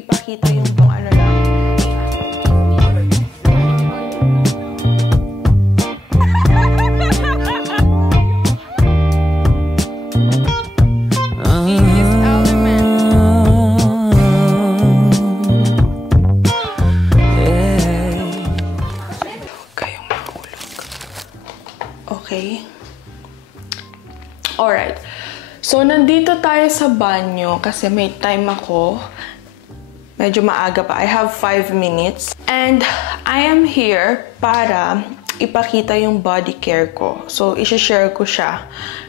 ipakita yung ano lang. Okay. Alright. So, nandito tayo sa banyo kasi may time ako. Medyo maaga pa. I have 5 minutes. And I am here para ipakita yung body care ko. So, isi-share ko siya.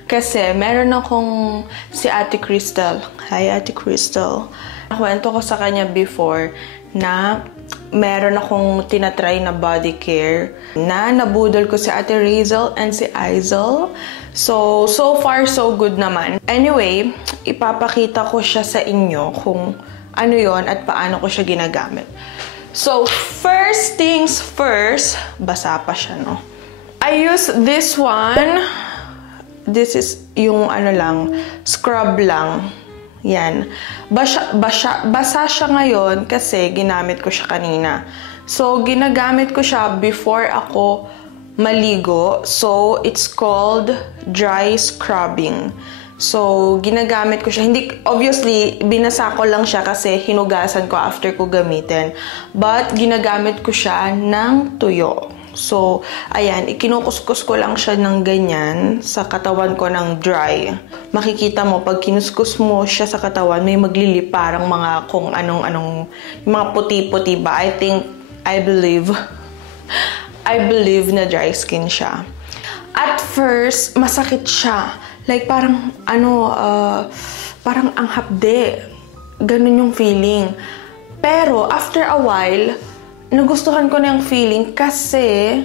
Kasi meron akong si Ate Crystal. Hi, Ate Crystal. Nakwento ko sa kanya before na meron akong tinatry na body care na nabudol ko si Ate Razel and si Aizel. So far, so good naman. Anyway, ipapakita ko siya sa inyo kung ano yon at paano ko siya ginagamit. So, first things first, basa pa siya, no? I use this one. This is yung ano lang, scrub lang. Yan. Basa siya ngayon kasi ginamit ko siya kanina. So, ginagamit ko siya before ako maligo. So, it's called dry scrubbing. So, ginagamit ko siya. Hindi, obviously, binasa ko lang siya kasi hinugasan ko after ko gamitin. But, ginagamit ko siya ng tuyo. So, ayan, ikinukuskus ko lang siya ng ganyan sa katawan ko ng dry. Makikita mo, pag kinuskus mo siya sa katawan, may maglilip parang mga kung anong-anong, mga puti-puti ba? I believe na dry skin siya. At first, masakit siya. Like, parang, parang ang hapde. Ganun yung feeling. Pero, after a while, nagustuhan ko na yung feeling kasi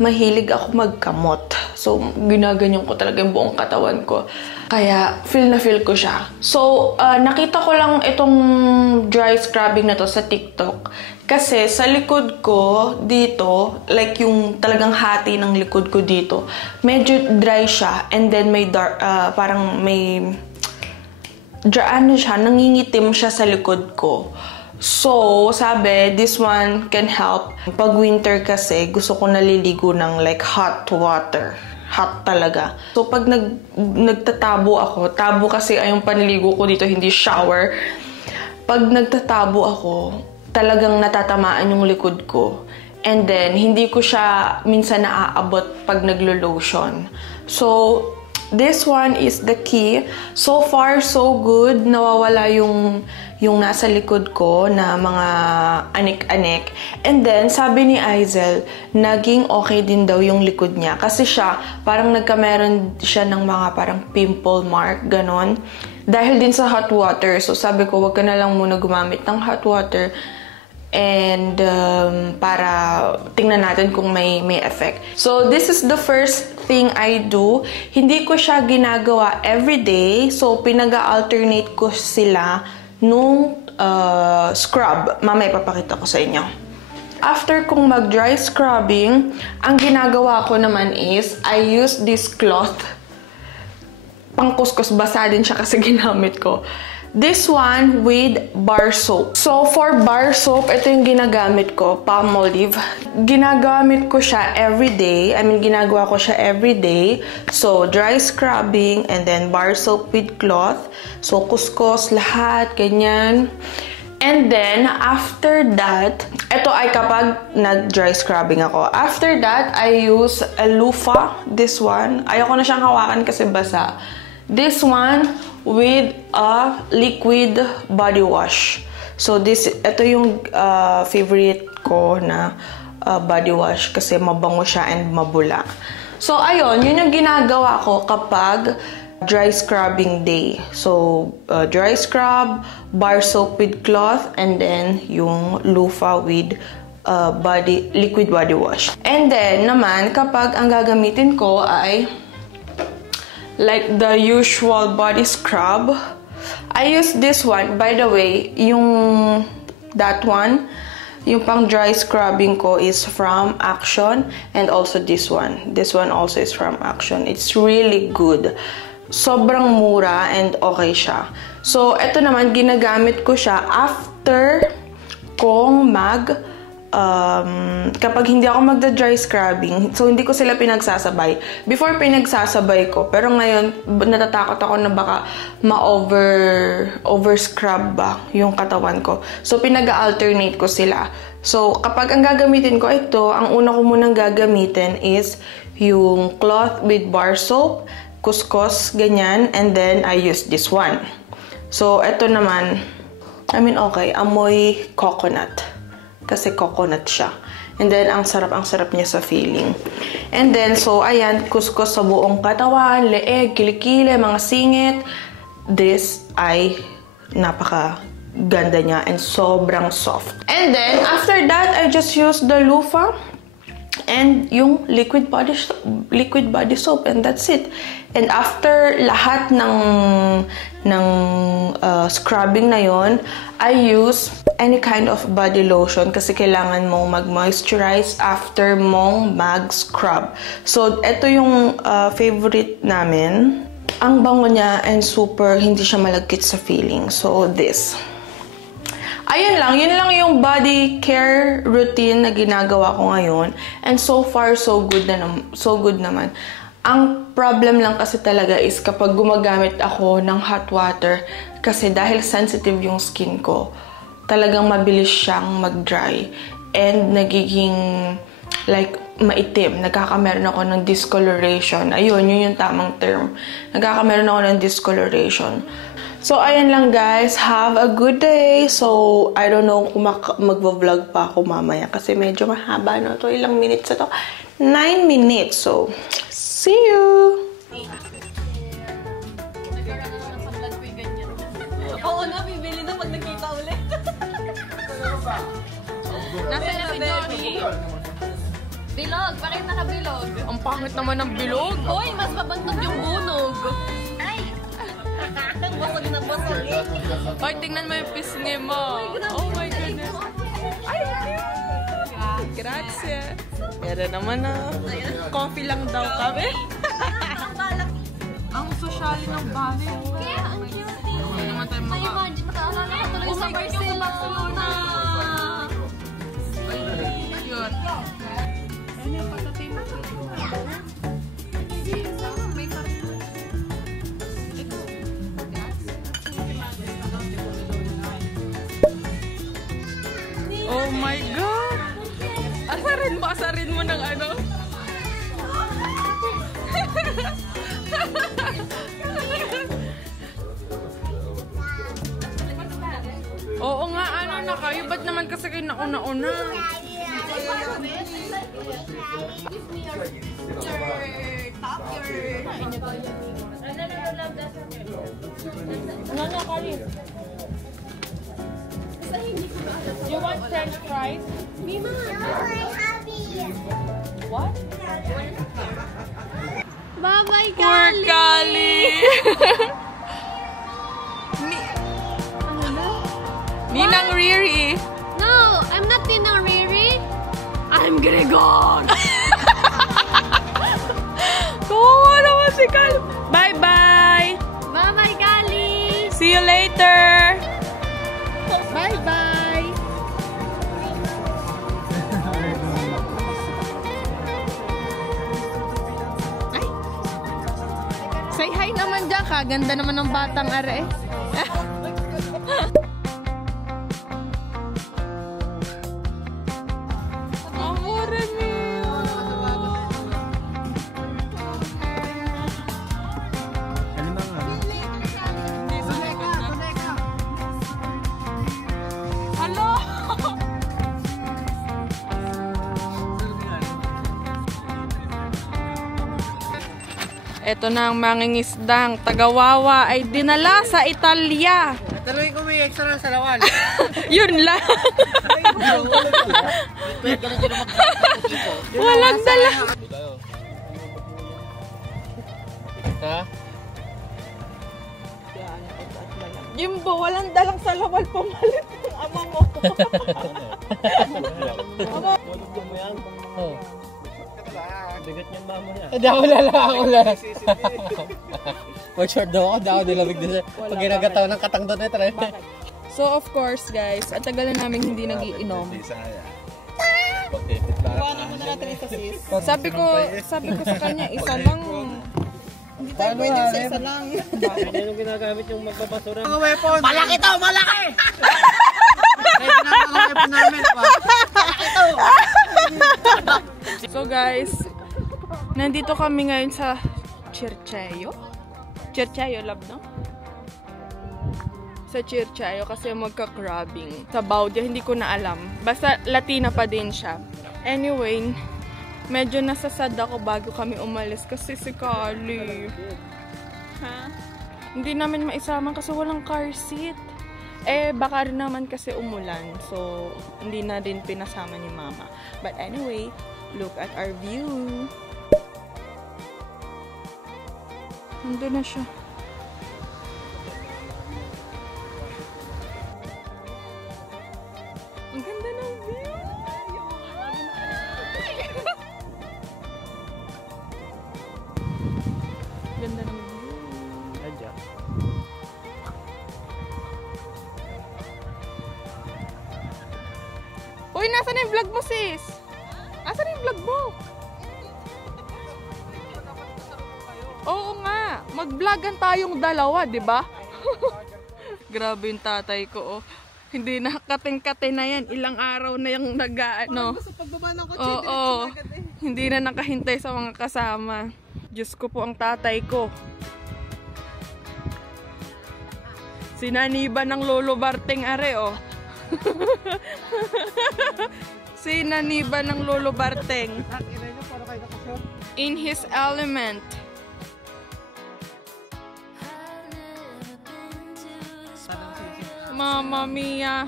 mahilig ako magkamot. So, ginaganyan ko talaga yung buong katawan ko. Kaya, feel na feel ko siya. So, nakita ko lang itong dry scrubbing na to sa TikTok. Kasi sa likod ko dito, like yung talagang hati ng likod ko dito, medyo dry siya. And then may dark, parang may, ano siya, nangingitim siya sa likod ko. So, sabi, this one can help. Pag winter kasi, gusto ko naliligo ng like hot water. Hot talaga. So, pag nagtatabo ako, tabo kasi ay yung paniligo ko dito, hindi shower. Pag nagtatabo ako, talagang natatamaan yung likod ko. And then, hindi ko siya minsan naaabot pag naglo-lotion. So, this one is the key. So far, so good. Nawawala yung nasa likod ko na mga anik-anik. And then, sabi ni Aizel, naging okay din daw yung likod niya. Kasi siya, parang nagkameron siya ng mga parang pimple mark, ganon. Dahil din sa hot water. So, sabi ko, wag ka na lang muna gumamit ng hot water. And para tingnan natin kung may effect. So, this is the first thing I do. Hindi ko siya ginagawa everyday. So, pinag-alternate ko sila nung scrub. Mamaya papakita ko sa inyo. After kong mag-dry scrubbing, ang ginagawa ko naman is, I use this cloth. Pangkuskus, basa din siya kasi ginamit ko. This one with bar soap. So, for bar soap, ito yung ginagamit ko, Palmolive. Ginagamit ko siya everyday. Ginagawa ko siya everyday. So, dry scrubbing and then bar soap with cloth. So, kuskus lahat, ganyan. And then, after that, ito ay kapag nag-dry scrubbing ako. After that, I use a loofah, this one. Ayoko na siyang hawakan kasi basa. This one with a liquid body wash. So, ito yung favorite ko na body wash kasi mabango siya and mabula. So, ayun, yun yung ginagawa ko kapag dry scrubbing day. So, dry scrub, bar soap with cloth, and then yung loofah with liquid body wash. And then, naman, kapag ang gagamitin ko ay like the usual body scrub, I use this one. By the way, that one, yung pang dry scrubbing ko is from Action, and also this one. This one also is from Action. It's really good. Sobrang mura and okay siya. So, ito naman, ginagamit ko siya after after kong kapag hindi ako magda-dry scrubbing, so hindi ko sila pinagsasabay. Before pinagsasabay ko, pero ngayon natatakot ako na baka over scrub ba yung katawan ko. So pinag-alternate ko sila. So kapag ang gagamitin ko ito, ang una ko munang gagamitin is yung cloth with bar soap, kuskus, ganyan, and then I use this one. So ito naman, okay, amoy coconut. Kasi coconut siya. And then, ang sarap niya sa feeling. And then, so, ayan, kuskus sa buong katawan, leeg, kilikili, mga singit. This ay napaka-ganda niya and sobrang soft. And then, after that, I just use the loofah and yung liquid body soap, and that's it. And after lahat ng scrubbing na yon, I use any kind of body lotion kasi kailangan mong mag-moisturize after mong mag-scrub. So, ito yung favorite namin. Ang bango niya and super hindi siya malagkit sa feeling. So, this. Ayun lang, yun lang yung body care routine na ginagawa ko ngayon. And so far, so good naman. Ang problem lang kasi talaga is kapag gumagamit ako ng hot water, kasi dahil sensitive yung skin ko, talagang mabilis siyang mag-dry. And nagiging like maitim. Nagkakameron ako ng discoloration. Ayun, yun yung tamang term. Nagkakameron ako ng discoloration. So, ayan lang guys. Have a good day. So, I don't know kung mag-vlog pa ako mamaya kasi medyo mahaba na to. Ilang minutes na to? 9 minutes. So, see you! Oo na, bibili na pag nagkita ulit. Nasa na si Johnny? Bilog, bakit nakabilog? Ang pangit naman ng bilog. Hoy, mas mabantog yung bunog. Ay! Basag na basag. Hoy, tingnan mo yung pisngi mo. Oh my goodness. Ay, grazie. Meron naman na. Coffee lang daw kami. Ang sosyali ng bali. Kaya, ang cute. Hindi naman tayo mga... Na-imagine, nakaalala ko tuloy sa Barcelona. Cute. Ano yung patatin mo? Oh my God! Asarin mo ng ano? Oo nga, ano na kayo? Ba't naman kasi kayo nauna-una? You want French fries? Mima, What? bye-bye, Poor Kali! Ninang Riri! No, I'm not Ninang Riri. I'm Gregor. Kawawa naman si Kali! Bye-bye! Bye-bye, Kali. See you later! Bye-bye. Say hi naman dyan ka. Ganda naman ng batang are. Amore mio. Hello? Ito na ang mangingisdang tagawawa ay dinala sa Italia. Taluin ko may extra sa lawan. Yun lang. Walang dala. Ha? Jimbo, walang dalang salawal pumalit ng ama mo. Oh. Bigat niyang mamo niya. Hindi ako lang. Mag-short daw ako. Hindi ako nilamig din. Pag ginagataw ng katang doon. So of course guys, at tagal na namin hindi nagiinom. Sabi ko sa kanya, isa lang. Hindi tayo pwede sa isa lang. Yan yung ginagamit yung magpapasura. Ang weapon! Malaki to! Malaki! Kaya pinapalaki namin pa. So guys, nandito kami ngayon sa Chirchayo. Chirchayo, love, no? Sa Chirchayo kasi magka-crabbing. Sa Baudia, hindi ko na alam. Basta Latina pa din siya. Anyway, medyo nasasad ako bago kami umalis kasi si Kali. Ha? Hindi namin maisama kasi walang car seat. Eh, baka rin naman kasi umulan. So, hindi na din pinasama ni Mama. But anyway, look at our view. Nandun na siya. Ang ganda ng view! Ganda ng view. Adya. Uy, nasa na yung vlog mo, sis? Nasa na yung vlog mo? Oo nga. Mag-vlogan tayong dalawa, di ba? Grabe yung tatay ko, oh. Hindi na kating-kate na yan. Ilang araw na yung nag-ano. Sa pagbaba ng kotse, Oo. Hindi na nakahintay sa mga kasama. Diyos ko po ang tatay ko. Sinaniba ng Lolo Barteng are, oh. Sinaniba ng Lolo Barteng. In his element. Mama Mia.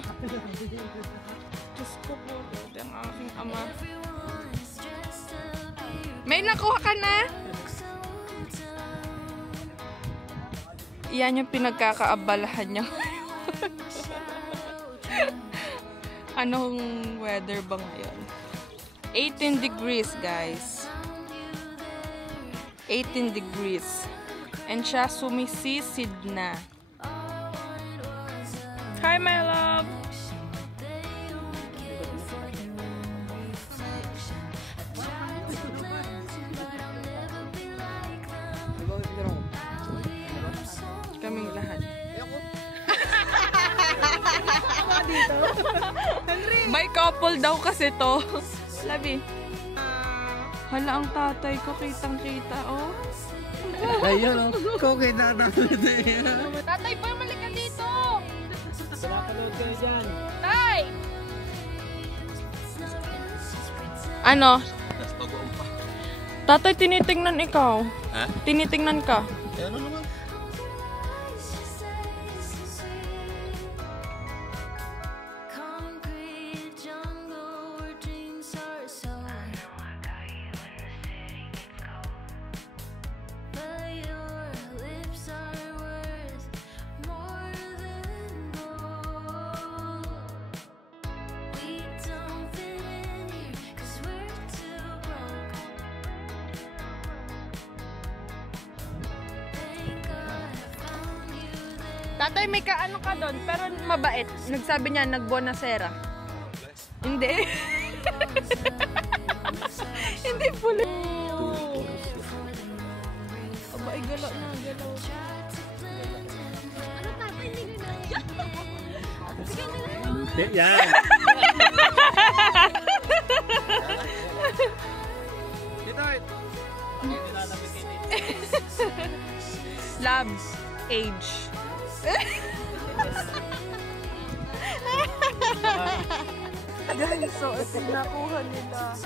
Diyos ko po, ang aking ama. May nakuha ka na? Yan yung pinagkakaabalahan niya. Anong weather ba ngayon? 18 degrees, guys. 18 degrees. And siya sumisisid na. Hi, my love! Kaming lahat. May couple daw kasi to. Labi. Hala, ang tatay ko kitang-kita, oh. Ayun, oh. Kung kita natin na Tatay, bumalik ka dito! Pinapanood kayo dyan. Tay! Ano? Tatay, tinitingnan ikaw. Ha? Tinitingnan ka. Ano naman? Tatay, may kaano ka doon, pero mabait. Nagsabi niya, nag-Bonacera. Hindi. Hindi pula. Aba, galaw na, galaw. Ano tatay, hindi na. Sige na lang. Yan! Dito, Love, age. Guys, so nakuha nila.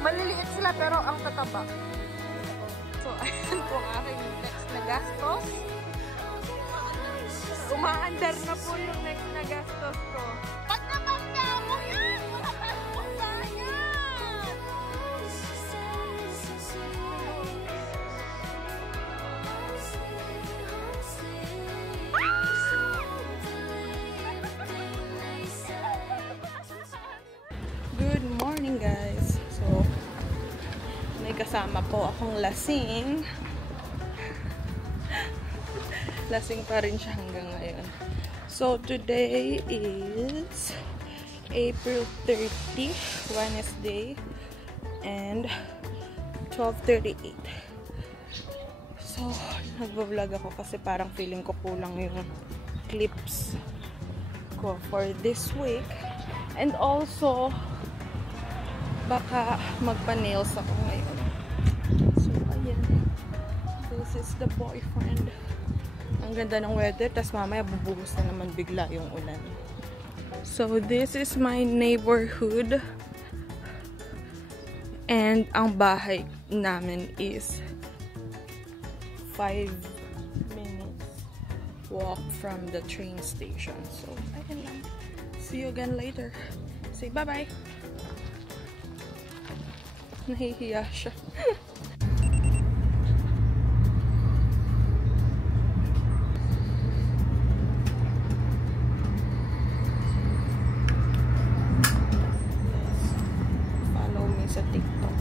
Maliliit sila pero ang tataba. So, ayan po ang aking next na gastos. Umaandar na po yung next na gastos ko. Pag napanda mo yan! Wala ka panda yan! Good morning, guys. So, may kasama po akong lasing. lasing pa rin siya hanggang ngayon. So, today is April 30, Wednesday, and 12:38. So, nagbablog ako kasi parang feeling ko kulang yung clips ko for this week. And also, baka magpa-nails ako ngayon. So, ayan. This is the boyfriend. Ang ganda ng weather, tas mamaya bubuhos na naman bigla yung ulan. So, this is my neighborhood. And ang bahay namin is 5 minutes walk from the train station. So, ayan lang. See you again later. Say bye-bye. Nahihiya siya. Follow me sa TikTok.